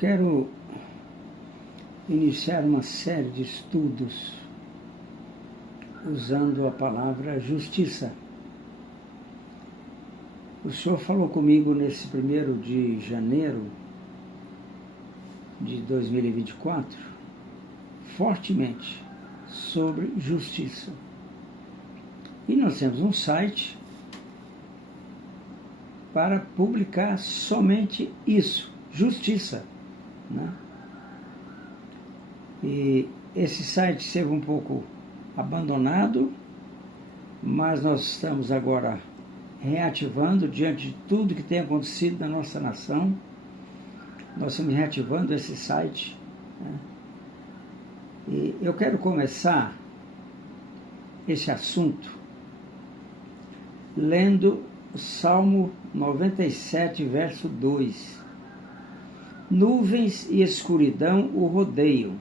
quero iniciar uma série de estudos usando a palavra justiça. O Senhor falou comigo nesse 1º de janeiro de 2024, fortemente, sobre justiça. E nós temos um site para publicar somente isso, justiça, né? E esse site esteve um pouco abandonado, mas nós estamos agora reativando diante de tudo que tem acontecido na nossa nação. Nós estamos reativando esse site, né? E eu quero começar esse assunto lendo o Salmo 97, verso 2. Nuvens e escuridão o rodeiam,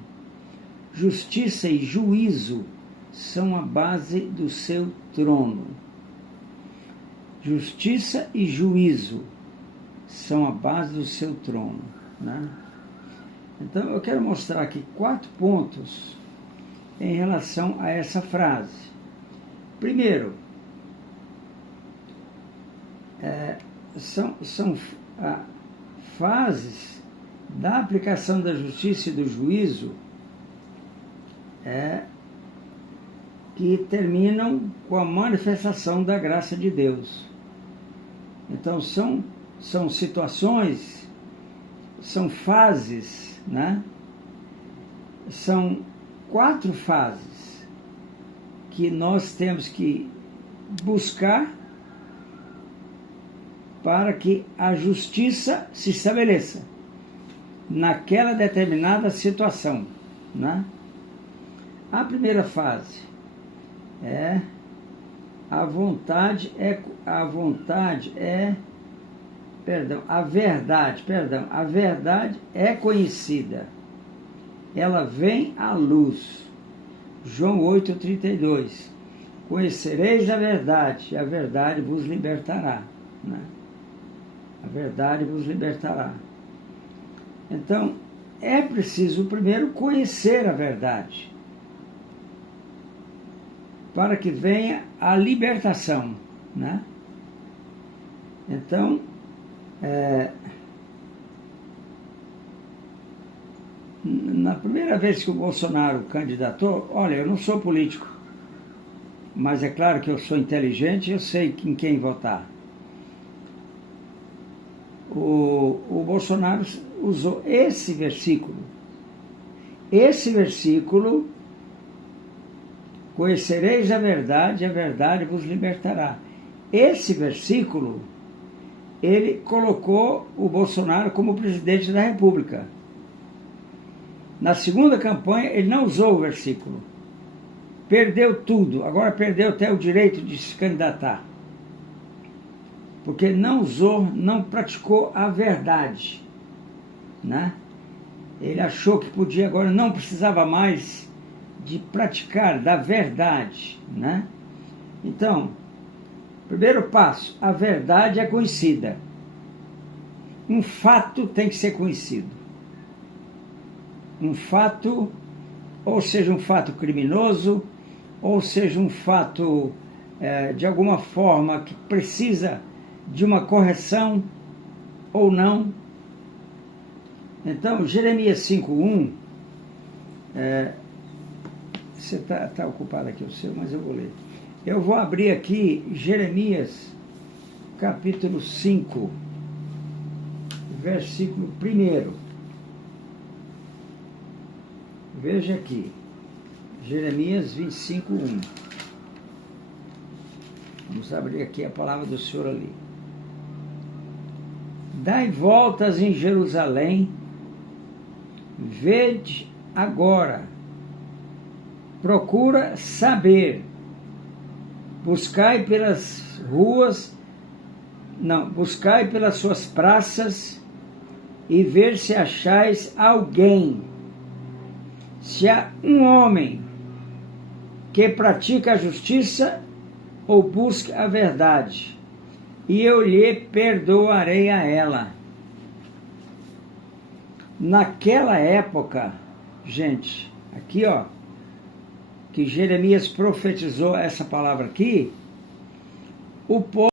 justiça e juízo são a base do seu trono. Justiça e juízo são a base do seu trono, né? Então, eu quero mostrar aqui 4 pontos em relação a essa frase. Primeiro, são fases da aplicação da justiça e do juízo que terminam com a manifestação da graça de Deus. Então, são situações, são fases, né? São 4 fases que nós temos que buscar para que a justiça se estabeleça naquela determinada situação, né? A primeira fase a verdade é conhecida, ela vem à luz. João 8,32. Conhecereis a verdade, e a verdade vos libertará, né? A verdade vos libertará. Então, é preciso primeiro conhecer a verdade, para que venha a libertação, né? Então, na primeira vez que o Bolsonaro candidatou, olha, eu não sou político, mas é claro que eu sou inteligente e eu sei em quem votar. O Bolsonaro usou esse versículo, conhecereis a verdade vos libertará. Esse versículo, ele colocou o Bolsonaro como presidente da República. Na segunda campanha, ele não usou o versículo. Perdeu tudo, agora perdeu até o direito de se candidatar. Porque não usou, não praticou a verdade, né? Ele achou que podia, agora não precisava mais de praticar da verdade, né? Então, primeiro passo, a verdade é conhecida. Um fato tem que ser conhecido. Um fato, ou seja, um fato criminoso, ou seja, um fato de alguma forma que precisa de uma correção ou não. Então, Jeremias 5:1, você está ocupado aqui o seu, mas eu vou ler. Eu vou abrir aqui Jeremias, capítulo 5, versículo 1. Veja aqui, Jeremias 25:1. Vamos abrir aqui a palavra do Senhor ali. Dai voltas em Jerusalém, vede agora, procura saber, buscai pelas suas praças e ver se achais alguém, se há um homem que pratica a justiça ou busca a verdade, e eu lhe perdoarei a ela. Naquela época, gente, aqui ó, que Jeremias profetizou essa palavra aqui, o povo